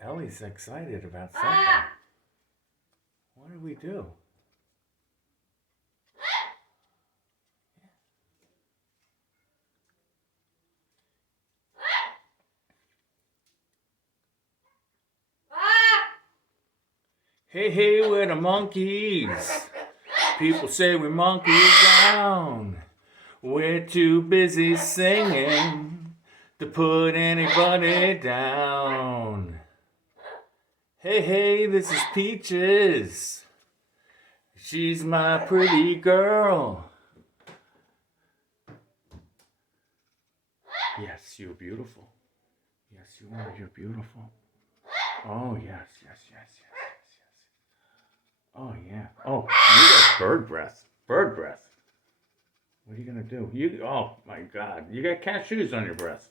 that? Ellie's excited about something. What do we do? Hey, hey, we're the monkeys. People say we monkey around. We're too busy singing to put anybody down. Hey, hey, this is Peaches. She's my pretty girl. Yes, you're beautiful. Yes, you are. You're beautiful. Oh, yes, yes, yes, yes, yes, yes. Oh, yeah. Oh, you got bird breath. Bird breath. What are you going to do? Oh, my God. You got cashews on your breath.